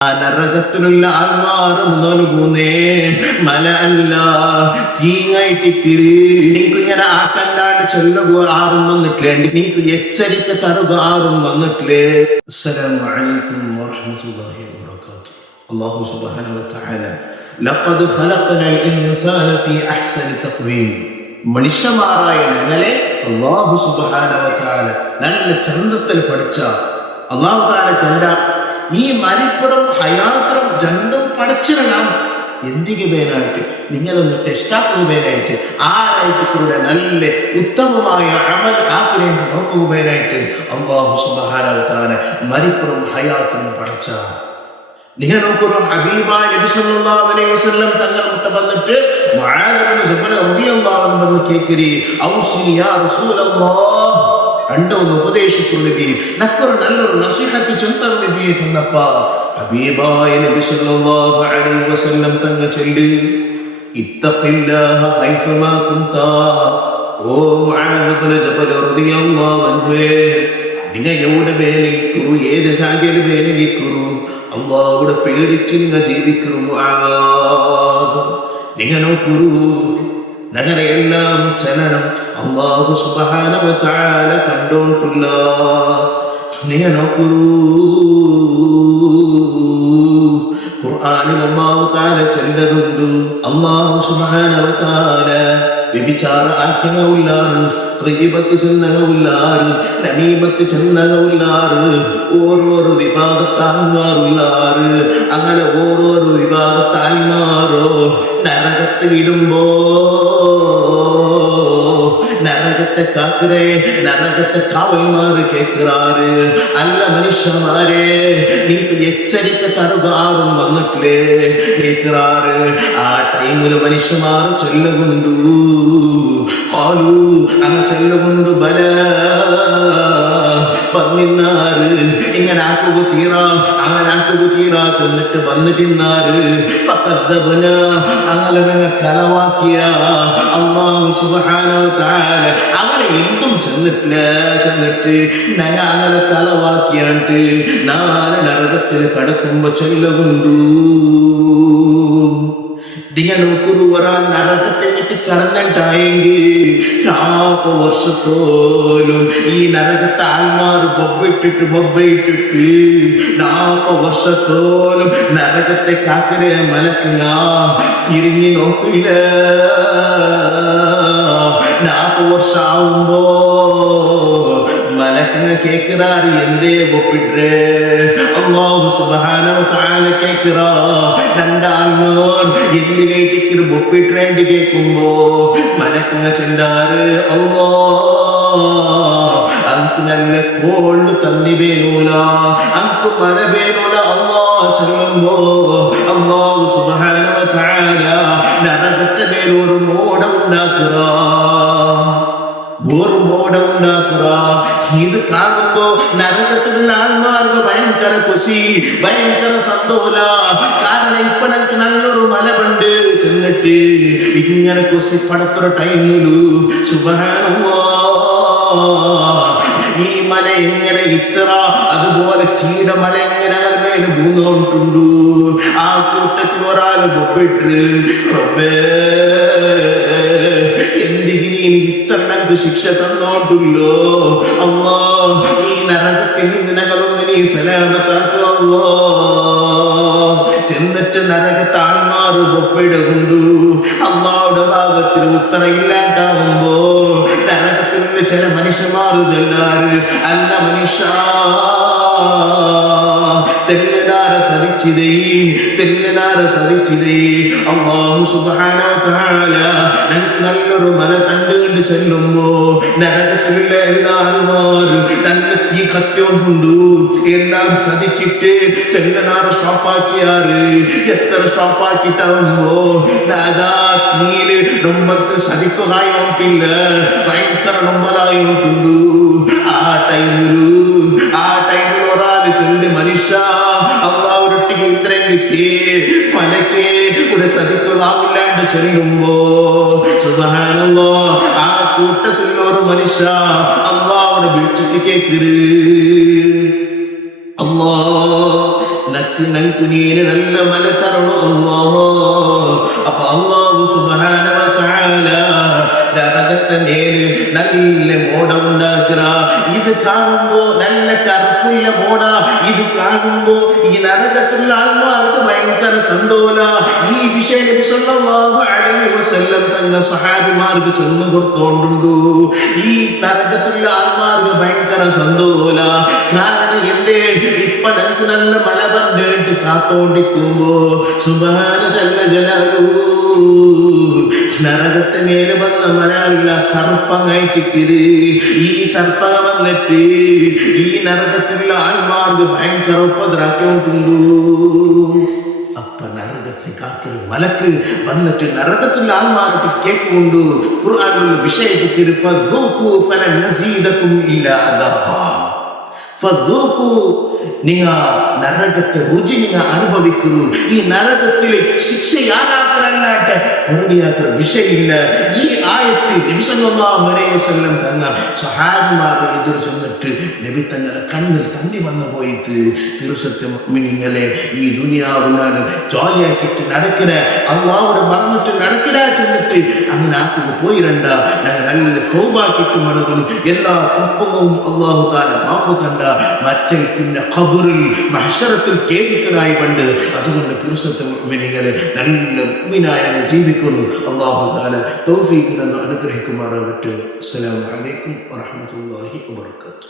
നരകത്തിലുള്ള ആത്മാറും നൽകുന്നേ മല അല്ല തീങ്ങായിട്ടിക്ക് നിനക്ക് ഇങ്ങനെ ആക്കണ്ടാണ്ട് ചൊല്ലുക ആറും വന്നിട്ടില്ലേ നിനക്ക് എച്ചരിക്ക തറുക ആറും വന്നിട്ടില്ലേ. അസ്സലാമു അലൈക്കും വറഹ്മത്തുള്ളാഹി വബറകാതുഹു. അല്ലാഹു സുബ്ഹാനഹു വ തആല ലഖദ് ഖലഖനൽ ഇൻസാന ഫീ അഹ്സനി തഖ്വീം. മനുഷ്യന്മാരായ ഞങ്ങളെ അല്ലാഹു സുബ്ഹാനഹു വ തആല നല്ല ചന്തത്തിൽ പഠിച്ച അല്ലാഹു തആല ചന്ത ഈ മരിപ്പുറം ഹയാത്രം രണ്ടും പഠിച്ചിരണം എന്തിക്ക് പേരായിട്ട് നിങ്ങളൊന്ന് ടെസ്റ്റാക്കുക പേരായിട്ട് ആരായിട്ട് കൂടെ നല്ല ഉത്തമമായ അമൽ ആക്കിനേക്ക് നോക്കുക പേരായിട്ട് അല്ലാഹു സുബ്ഹാനഹു വ തആല മരിപ്പുറം ഹയാത്രം പഠിച്ച നിങ്ങൾ നോക്കൂ. ഹബീബായ നബി സല്ലല്ലാഹു അലൈഹി വസല്ലം തങ്ങൾ മുട്ട വന്നിട്ട് മുആദ് ഇബ്നു ജബൽ റളിയല്ലാഹു അൻഹു വന്ന് കേൾക്കരി ഔസിനി യാ റസൂലല്ലാഹ് രണ്ടൊന്ന് ഉപദേശിക്കുന്ന നബി നക്കൊരു നല്ലൊരു നസീഹത്ത് ചെന്തർ നബിയെ ചെന്നപ്പ ഹബീബായ നബി സല്ലല്ലാഹു അലൈഹി വസല്ലം തങ്ങൾ ചൊല്ലി ഇത്തഖില്ലാഹ ഹൈഫമാ കുന്ത. ഓ മുആദ് ഇബ്നു ജബൽ റളിയല്ലാഹു അൻഹു നിങ്ങൾ എവിടെ വേണമെങ്കിലും ഏത് ശാഖയിൽ വേണമെങ്കിലും അല്ലാഹുവെ പേടിച്ച് നിങ്ങൾ ജീവിക്കണം. നിങ്ങൾ നോക്കൂ ഞങ്ങളുടെ എല്ലാം ചലനം അല്ലാഹു സുബ്ഹാനഹു വ തആല കണ്ടോണ്ടുള്ള. നിങ്ങൾ നോക്കൂ ഖുർആനിൽ അല്ലാഹു തആല ചൊല്ലതുണ്ട് അല്ലാഹു സുബ്ഹാനഹു വ തആല വ്യഭിചാര ആജ്ഞകളുള്ളാറ്, ത്രിബത്ത് ചെന്നകളുള്ളാറ്, നമീമത്ത് ചെന്നകളുള്ളാറ്, ഓരോരോ വിഭാഗത്താൽമാറുള്ളാറ്. അങ്ങനെ ഓരോരോ വിഭാഗത്താൽമാരോ നരകത്ത് ഇടുമ്പോ നരകത്തെ കാക്കറേ നരകത്തെ കാവൽമാര് കേൾക്കാറ് അല്ല മനുഷ്യന്മാരെ നിനക്ക് എച്ചരിക്ക തറുകാറും വന്നിട്ടില്ലേ കേൾക്കാറ്. ആ ടൈമില് മനുഷ്യന്മാർ ചൊല്ലുകൊണ്ടു കാലു അങ്ങ് ചൊല്ലുകൊണ്ടു ബല വന്നിന്നാറ് ഇങ്ങനെ ആക്കുക തീരാ അങ്ങനെ ആക്കുക തീരാ ചെന്നിട്ട് വന്നിട്ടിന്നാറ് അങ്ങനെ കലവാക്കിയ അല്ലാഹു സുബ്ഹാനഹു വ തആല അങ്ങനെ എന്തും ചെന്നിട്ട് ഞങ്ങൾ അങ്ങനെ കലവാക്കിയാണ്ട് നാല് നരകത്തിൽ കടക്കുമ്പോ ചൊല്ലുകൊണ്ടു നിങ്ങൾ നോക്കൂ ഒരാൾ നരകത്തിനിട്ട് കടന്നിട്ടായെങ്കിൽ 40 വർഷത്തോലും ഈ നരകത്തെ ആൾമാർ ബൊബ്ബയിട്ടിട്ട് 40 വർഷത്തോലും നരകത്തെ കാക്കരെ മലക്കുക തിരിഞ്ഞു നോക്കില്ല. 40 വർഷം ആവുമ്പോ മലക്കങ്ങ കേൾക്കാറ് എന്തേ ഒപ്പിട്ടേ അല്ലാഹു സുബ്ഹാനഹു വ തആല കേൾക്കാ രണ്ടാൾമാർ എന്ത് കേട്ടിട്ട് ഒപ്പിട്ടേണ്ടി കേൾക്കുമ്പോ മലക്കങ്ങ ചെണ്ടാറ് അങ്ക് നല്ല കോള് തന്നിവേനൂല അങ്ക് മനവേനൂല ചൊല്ലുമ്പോ അല്ലാഹു സുബ്ഹാനഹു വ തആല നരകത്തെ മേലൊരു മോട ഉണ്ടാക്കുക ഇത് കാണുമ്പോ നരകത്തിലുള്ള ആത്മാർക്ക് ഭയങ്കര കുശി ഭയങ്കര സന്തോല. കാരണം ഇപ്പൊ നമുക്ക് നല്ലൊരു മല കണ്ട് ചെന്നിട്ട് ഇങ്ങനെ കുശി പടക്കുന്ന ടൈമിലു സുബ്ഹാനല്ലാഹ് ഈ മല എങ്ങനെ ഇത്ര അതുപോലെ തീര മല എങ്ങനെ അങ്ങനെ മേലെ ഭൂങ്ങോണ്ടുണ്ടു. ആ കൂട്ടത്തിൽ ഒരാൾ ബൊബിട്ട് റബ്ബേ എന്തിന് ശിക്ഷ തന്നോട്ടുള്ളോ അല്ലാ ഈ നരകത്തിൽ നിന്ന് ഞങ്ങളൊന്ന് നീ സലാമത്താക്കല്ലോ. ചെന്നിട്ട് നരകത്തെ ആൾമാറ് ഒപ്പിടുകൊണ്ടു അള്ളാഹുടെ ഭാഗത്തിൽ ഉത്തരയില്ലാണ്ടാവുമ്പോ നരകത്തിൽ ചില മനുഷ്യന്മാര് ചെല്ലാറ് അല്ല മനുഷ്യ തെല്ലിനാര സതിച്ചിതേ അല്ലാഹു സുബ്ഹാനഹു വ തആല ഞങ്ങൾക്ക് നല്ലൊരു മല കണ്ടുകൊണ്ട് ചെല്ലുമ്പോ നരകത്തിലുള്ള എല്ലാ ആൾമാരും നല്ല തീ കത്തിയോണ്ടുണ്ടു എല്ലാം സതിച്ചിട്ട് തെല്ലിനാര സ്റ്റോപ്പാക്കിയാറ്. എത്ര സ്റ്റോപ്പാക്കിട്ടാവുമ്പോ അതാ തീയില് നൊമ്പത്തിൽ സതിക്കുകയായിട്ടില്ല ഭയങ്കര നൊമ്പലായിട്ടുണ്ടു. ആ ടൈമിൽ ഒരാള് ചൊല്ലി മനുഷ്യ അള്ളാഹുരൊട്ടിക്ക് ഇത്രയും മലക്കേ ഇവിടെ സതിക്കുകയാവില്ലാണ്ട് ചൊല്ലുമ്പോ സുബ്ഹാനല്ലാഹ് ആ കൂട്ടത്തിലുള്ള ഒരു മനുഷ്യ അള്ളാഹുടെ വിളിച്ചിട്ട് കേൾക്കരുത് അല്ലാ നക്ക് ഞങ്ങൾക്ക് നീ നല്ല മല തരണോ അല്ലാഹ്. അപ്പൊ അല്ലാഹു സുബ്ഹാനഹു വ തആല നരകത്തെ മേല് നല്ല മോട ഉണ്ടാക്കുക. ഇത് കാണുമ്പോ നല്ല കറുപ്പുള്ള മോട, ഇത് കാണുമ്പോ ഈ നരകത്തുള്ള ആത്മാർക്ക് ഭയങ്കര സന്തോല. ഈ വിഷയം നബി സല്ലല്ലാഹു അലൈഹി വസല്ലം തന്റെ സ്വഹാബിമാർക്ക് ചൊന്നു കൊടുത്തോണ്ടുണ്ടു. ഈ നരകത്തുള്ള ആത്മാർക്ക് ഭയങ്കര സന്തോല. കാരണം എന്തേ? ഇപ്പൊ ഞങ്ങൾക്ക് നല്ല മല പണ്ടിട്ട് കാത്തോണ്ടിക്കുമ്പോ സുബ്ഹാന ജല്ല ജലാലുഹു നരകത്തെ മേലെ വന്ന മലയാളില്ല സർപ്പങ്ങായിട്ടിക്കര്. ഈ സർപ്പങ്ങ വന്നിട്ട് ഈ നരകത്തിലുള്ള ആത്മാർക്ക് ഭയങ്കര ഉപദ്രാക്കിയിട്ടുണ്ടു. അപ്പൊ നരകത്തെ കാക്കൊരു മലക്ക് വന്നിട്ട് നരകത്തിലുള്ള ആത്മാർക്ക് കേൾക്കുന്നുണ്ട്. ഖുർആനിലുള്ള വിഷയത്തിൽ ഫദൂഖു ഫലൻ നസീദകും ഇല്ലാ അദാബാ. ഫദൂഖു, നിങ്ങ നരകത്തെ രുചി നിങ്ങ അനുഭവിക്കുന്നു. ഈ നരകത്തിലെ ശിക്ഷ യാഥാർത്ഥ്യല്ലാട്ട് പുറടിയാത്ര വിഷയമില്ല. ഈ ആയത്ത് നബി സല്ലല്ലാഹു അലൈഹി വസല്ലം തന്ന സ്വഹാബിമാരെ എതിർ ചെന്നിട്ട് നബി തങ്ങളുടെ കണ്ണിൽ തണ്ണി വന്നു പോയിട്ട് തിരുസത്യ മുഅ്മിനീങ്ങളെ ഈ ദുനിയാവിലാണ് ജോലിയാക്കിയിട്ട് നടക്കിற അള്ളാഹുടെ മറന്നിട്ട് നടക്കിற ചെന്നിട്ട് അങ്ങനെ ആക്കുക പോയിരണ്ട. ഞങ്ങൾ നല്ല തൗബാക്കിട്ട് മടങ്ങുന്നു. എല്ലാ തപ്പവും അള്ളാഹു താല മാപ്പ് തണ്ട. മറ്റേ പിന്നെ ഖബറിൽ മഹ്ശറത്തിൽ ഖേദിക്കനായി പണ്ട്. അതുകൊണ്ട് പുരുഷത്തെ മുഅ്മിനീങ്ങളെ നല്ല മുഅ്മിനായി ജീവിക്കുന്നു. അല്ലാഹു തആല തൗഫീഖ് തന്ന് അനുഗ്രഹിക്കുമാറാകട്ടെ. അസ്സലാമു അലൈക്കും വറഹ്മത്തുള്ളാഹി വബറകാതുഹു.